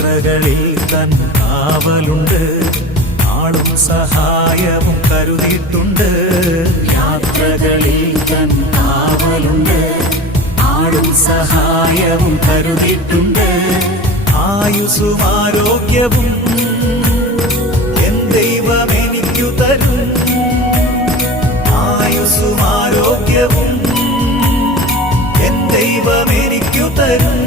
യാത്രകളിൽ തൻ കാവലുണ്ട്, ആളും സഹായവും കരുതിയിട്ടുണ്ട്. യാത്രകളിൽ തൻ കാവലുണ്ട്, ആളും സഹായവും കരുതിയിട്ടുണ്ട്. ആയുസ്സും ആരോഗ്യവും എൻ ദൈവം എനിക്കു തരും. ആയുസ്സും ആരോഗ്യവും എൻ ദൈവം എനിക്കു തരും.